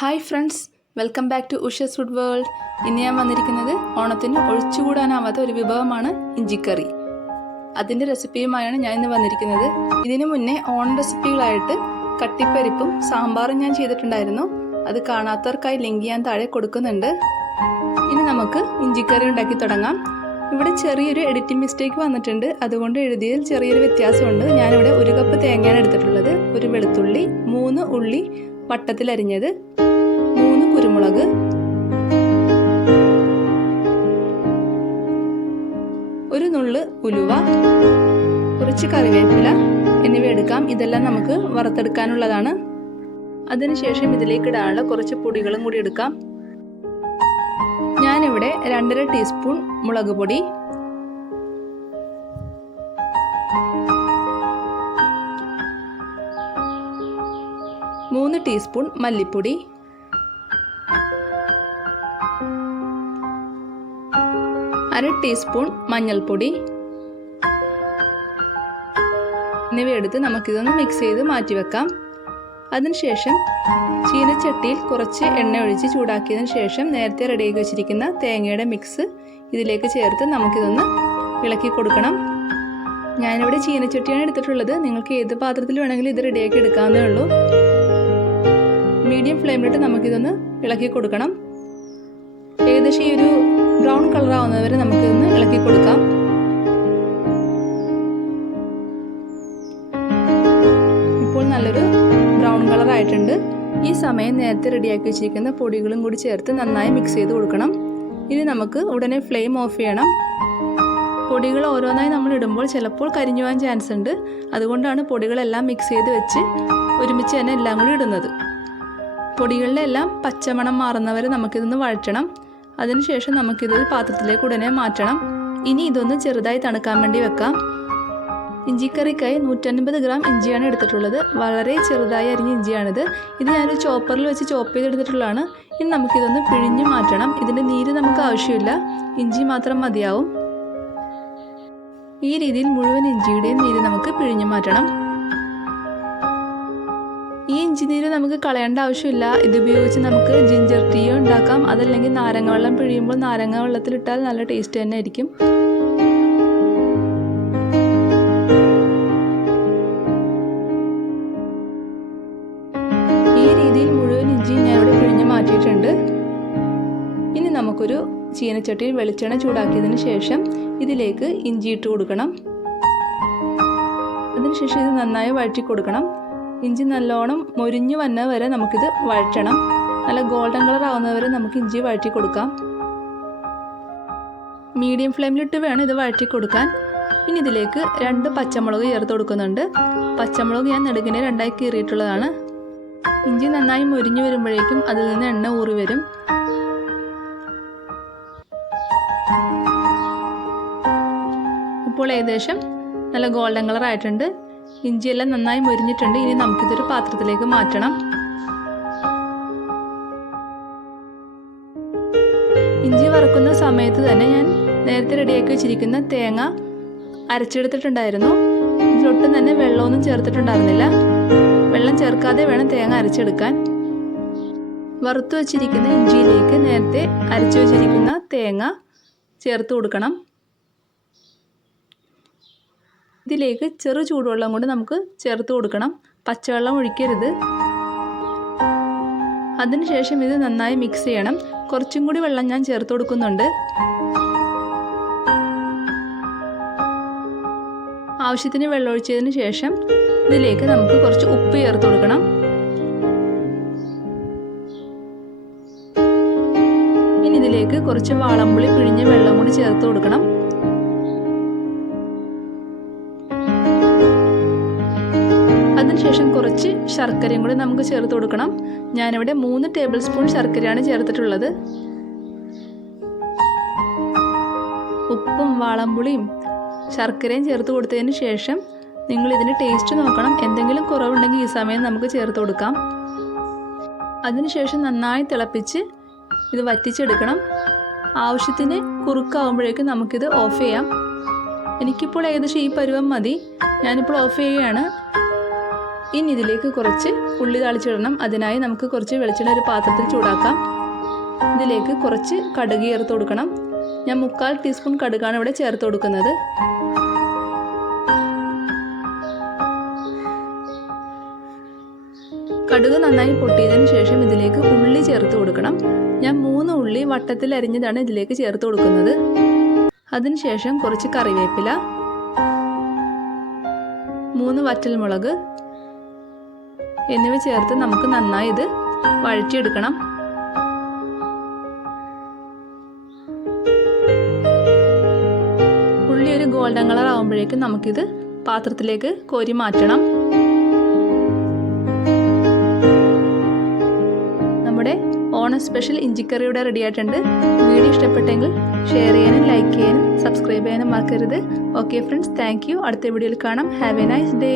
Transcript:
Hi friends, welcome back to Ushas food world. ഇന്ന് ഞാൻ വന്നിരിക്കുന്നത് ഓണത്തിന് ഒഴിച്ചുകൂടാനാവാത്ത ഒരു വിഭവമാണ് ഇഞ്ചിക്കറി. അതിൻ്റെ റെസിപ്പിയുമായാണ് ഞാൻ ഇന്ന് വന്നിരിക്കുന്നത്. ഇതിനു മുന്നേ ഓണം റെസിപ്പികളായിട്ട് കട്ടിപ്പരിപ്പും സാമ്പാറും ഞാൻ ചെയ്തിട്ടുണ്ടായിരുന്നു. അത് കാണാത്തവർക്കായി ലിങ്ക് ഞാൻ താഴെ കൊടുക്കുന്നുണ്ട്. ഇനി നമുക്ക് ഇഞ്ചിക്കറി ഉണ്ടാക്കി തുടങ്ങാം. ഇവിടെ ചെറിയൊരു എഡിറ്റിംഗ് മിസ്റ്റേക്ക് വന്നിട്ടുണ്ട്, അതുകൊണ്ട് എഴുതിയതിൽ ചെറിയൊരു വ്യത്യാസമുണ്ട്. ഞാനിവിടെ 1 കപ്പ് തേങ്ങയാണ് എടുത്തിട്ടുള്ളത്, 1 വെളുത്തുള്ളി, 3 ഉള്ളി വട്ടത്തിലരിഞ്ഞത്, 3 കുരുമുളക്, 1 നുള്ള് ഉലുവ, കുറച്ച് കറിവേപ്പില എന്നിവ എടുക്കാം. ഇതെല്ലാം നമുക്ക് വറുത്തെടുക്കാനുള്ളതാണ്. അതിനുശേഷം ഇതിലേക്ക് ഇടാനുള്ള കുറച്ച് പൊടികളും കൂടി എടുക്കാം. ഞാനിവിടെ 2.5 ടീസ്പൂൺ മുളക് പൊടി, 3 ടീസ്പൂൺ മല്ലിപ്പൊടി, 1/2 ടീസ്പൂൺ മഞ്ഞൾപ്പൊടി എന്നിവ എടുത്ത് നമുക്കിതൊന്ന് മിക്സ് ചെയ്ത് മാറ്റി വെക്കാം. അതിനുശേഷം ചീനച്ചട്ടിയിൽ കുറച്ച് എണ്ണ ഒഴിച്ച് ചൂടാക്കിയതിന് ശേഷം നേരത്തെ റെഡിയാക്കി വെച്ചിരിക്കുന്ന തേങ്ങയുടെ മിക്സ് ഇതിലേക്ക് ചേർത്ത് നമുക്കിതൊന്ന് ഇളക്കി കൊടുക്കണം. ഞാനിവിടെ ചീനച്ചട്ടിയാണ് എടുത്തിട്ടുള്ളത്. നിങ്ങൾക്ക് ഏത് പാത്രത്തിൽ വേണമെങ്കിലും ഇത് റെഡിയാക്കി എടുക്കാവുന്നേ ഉള്ളൂ. മീഡിയം ഫ്ലെയിമിലിട്ട് നമുക്കിതൊന്ന് ഇളക്കി കൊടുക്കണം. ഏകദേശം ഈ ഒരു ബ്രൗൺ കളർ ആവുന്നതുവരെ നമുക്കിതൊന്ന് ഇളക്കി കൊടുക്കാം. ഇപ്പോൾ നല്ലൊരു ബ്രൗൺ കളർ ആയിട്ടുണ്ട്. ഈ സമയം നേരത്തെ റെഡിയാക്കി വെച്ചിരിക്കുന്ന പൊടികളും കൂടി ചേർത്ത് നന്നായി മിക്സ് ചെയ്ത് കൊടുക്കണം. ഇനി നമുക്ക് ഉടനെ ഫ്ലെയിം ഓഫ് ചെയ്യണം. പൊടികൾ ഓരോന്നായി നമ്മൾ ഇടുമ്പോൾ ചിലപ്പോൾ കരിഞ്ഞു പോകാൻ ചാൻസ് ഉണ്ട്. അതുകൊണ്ടാണ് പൊടികളെല്ലാം മിക്സ് ചെയ്ത് വെച്ച് ഒരുമിച്ച് തന്നെ എല്ലാം കൂടി ഇടുന്നത്. പൊടികളുടെ എല്ലാം പച്ചമണം മാറുന്നവരെ നമുക്കിതൊന്ന് വഴറ്റണം. അതിനുശേഷം നമുക്കിതൊരു പാത്രത്തിലേക്ക് ഉടനെ മാറ്റണം. ഇനി ഇതൊന്ന് ചെറുതായി തണുക്കാൻ വേണ്ടി വെക്കാം. ഇഞ്ചിക്കറിക്കായി 150 ഗ്രാം ഇഞ്ചിയാണ് എടുത്തിട്ടുള്ളത്. വളരെ ചെറുതായി അരിഞ്ഞ ഇഞ്ചിയാണിത്. ഇത് ഞാനൊരു ചോപ്പറിൽ വെച്ച് ചോപ്പ് ചെയ്തെടുത്തിട്ടുള്ളതാണ്. ഇനി നമുക്കിതൊന്ന് പിഴിഞ്ഞ് മാറ്റണം. ഇതിൻ്റെ നീര് നമുക്ക് ആവശ്യമില്ല, ഇഞ്ചി മാത്രം മതിയാവും. ഈ രീതിയിൽ മുഴുവൻ ഇഞ്ചിയുടെയും നീര് നമുക്ക് പിഴിഞ്ഞു മാറ്റണം. ഈ ഇഞ്ചി നീര് നമുക്ക് കളയേണ്ട ആവശ്യമില്ല. ഇതുപയോഗിച്ച് നമുക്ക് ജിഞ്ചർ ടീയോ ഉണ്ടാക്കാം. അതല്ലെങ്കിൽ നാരങ്ങ വെള്ളം പിഴിയുമ്പോൾ നാരങ്ങ വെള്ളത്തിലിട്ടാൽ നല്ല ടേസ്റ്റ് തന്നെ ആയിരിക്കും. ഈ രീതിയിൽ മുഴുവൻ ഇഞ്ചി ഞാൻ ഇവിടെ പിഴിഞ്ഞു മാറ്റിയിട്ടുണ്ട്. ഇനി നമുക്കൊരു ചീനച്ചട്ടിയിൽ വെളിച്ചെണ്ണ ചൂടാക്കിയതിന് ശേഷം ഇതിലേക്ക് ഇഞ്ചി ഇട്ട് കൊടുക്കണം. അതിനുശേഷം ഇത് നന്നായി വഴറ്റി കൊടുക്കണം. ഇഞ്ചി നല്ലോണം മൊരിഞ്ഞു വന്നത് വരെ നമുക്കിത് വഴറ്റണം. നല്ല ഗോൾഡൻ കളർ ആവുന്നതുവരെ നമുക്ക് ഇഞ്ചി വഴറ്റി കൊടുക്കാം. മീഡിയം ഫ്ലെയിമിലിട്ട് വേണം ഇത് വഴറ്റി കൊടുക്കാൻ. ഇനി ഇതിലേക്ക് 2 പച്ചമുളക് ചേർത്ത് കൊടുക്കുന്നുണ്ട്. പച്ചമുളക് ഞാൻ നെടുകിനെ 2ആയി കീറിയിട്ടുള്ളതാണ്. ഇഞ്ചി നന്നായി മൊരിഞ്ഞു വരുമ്പോഴേക്കും അതിൽ നിന്ന് എണ്ണ ഊറി വരും. ഇപ്പോൾ ഏകദേശം നല്ല ഗോൾഡൻ കളർ ആയിട്ടുണ്ട്. ഇഞ്ചിയെല്ലാം നന്നായി മൊരിഞ്ഞിട്ടുണ്ട്. ഇനി നമുക്കിതൊരു പാത്രത്തിലേക്ക് മാറ്റണം. ഇഞ്ചി വറുക്കുന്ന സമയത്ത് തന്നെ ഞാൻ നേരത്തെ റെഡിയാക്കി വെച്ചിരിക്കുന്ന തേങ്ങ അരച്ചെടുത്തിട്ടുണ്ടായിരുന്നു. ഇതിലൊട്ടും തന്നെ വെള്ളമൊന്നും ചേർത്തിട്ടുണ്ടായിരുന്നില്ല. വെള്ളം ചേർക്കാതെ വേണം തേങ്ങ അരച്ചെടുക്കാൻ. വറുത്തു വെച്ചിരിക്കുന്ന ഇഞ്ചിയിലേക്ക് നേരത്തെ അരച്ചു വെച്ചിരിക്കുന്ന തേങ്ങ ചേർത്ത് കൊടുക്കണം. ഇതിലേക്ക് ചെറു ചൂടുവെള്ളം കൊണ്ട് നമുക്ക് ചേർത്ത് കൊടുക്കണം. പച്ചവെള്ളം ഒഴിക്കരുത്. അതിനുശേഷം ഇത് നന്നായി മിക്സ് ചെയ്യണം. കുറച്ചും കൂടി വെള്ളം ഞാൻ ചേർത്ത് കൊടുക്കുന്നുണ്ട്. ആവശ്യത്തിന് വെള്ളം ഒഴിച്ചതിന് ശേഷം ഇതിലേക്ക് നമുക്ക് കുറച്ച് ഉപ്പ് ചേർത്ത് കൊടുക്കണം. ഇനി ഇതിലേക്ക് കുറച്ച് വാളംപുളി പിഴിഞ്ഞ വെള്ളം കൂടി ചേർത്ത് കൊടുക്കണം. അതിനുശേഷം കുറച്ച് ശർക്കരയും കൂടി നമുക്ക് ചേർത്ത് കൊടുക്കണം. ഞാനിവിടെ 3 ടേബിൾ സ്പൂൺ ശർക്കരയാണ് ചേർത്തിട്ടുള്ളത്. ഉപ്പും വാളംപുളിയും ശർക്കരയും ചേർത്ത് കൊടുത്തതിന് ശേഷം നിങ്ങൾ ഇതിൻ്റെ ടേസ്റ്റ് നോക്കണം. എന്തെങ്കിലും കുറവുണ്ടെങ്കിൽ ഈ സമയം നമുക്ക് ചേർത്ത് കൊടുക്കാം. അതിനുശേഷം നന്നായി തിളപ്പിച്ച് ഇത് വറ്റിച്ചെടുക്കണം. ആവശ്യത്തിന് കുറുക്കാവുമ്പോഴേക്കും നമുക്കിത് ഓഫ് ചെയ്യാം. എനിക്കിപ്പോൾ ഏകദേശം ഈ പരുവം മതി. ഞാനിപ്പോൾ ഓഫ് ചെയ്യുകയാണ്. ഇനി ഇതിലേക്ക് കുറച്ച് ഉള്ളി താളിച്ചിടണം. അതിനായി നമുക്ക് കുറച്ച് വെളിച്ചെണ്ണ ഒരു പാത്രത്തിൽ ചൂടാക്കാം. ഇതിലേക്ക് കുറച്ച് കടുക് ചേർത്ത് കൊടുക്കണം. ഞാൻ 3/4 ടീസ്പൂൺ കടുകാണ് ഇവിടെ ചേർത്ത് കൊടുക്കുന്നത്. കടുക് നന്നായി പൊട്ടിയതിന് ശേഷം ഇതിലേക്ക് ഉള്ളി ചേർത്ത് കൊടുക്കണം. ഞാൻ 3 ഉള്ളി വട്ടത്തിൽ അരിഞ്ഞതാണ് ഇതിലേക്ക് ചേർത്ത് കൊടുക്കുന്നത്. അതിനുശേഷം കുറച്ച് കറിവേപ്പില, 3 വറ്റൽമുളക് എന്നിവ ചേർത്ത് നമുക്ക് നന്നായി ഇത് വഴറ്റിയെടുക്കണം. ഉള്ളി ഒരു ഗോൾഡൻ കളർ ആകുമ്പോഴേക്കും നമുക്കിത് പാത്രത്തിലേക്ക് കോരി മാറ്റണം. നമ്മുടെ ഓണം സ്പെഷ്യൽ ഇഞ്ചിക്കറി ഇവിടെ റെഡി ആയിട്ടുണ്ട്. വീഡിയോ ഇഷ്ടപ്പെട്ടെങ്കിൽ ഷെയർ ചെയ്യാനും ലൈക്ക് ചെയ്യാനും സബ്സ്ക്രൈബ് ചെയ്യാനും മറക്കരുത്. Okay friends, thank you. അടുത്ത വീഡിയോയിൽ കാണാം. Have A nice day.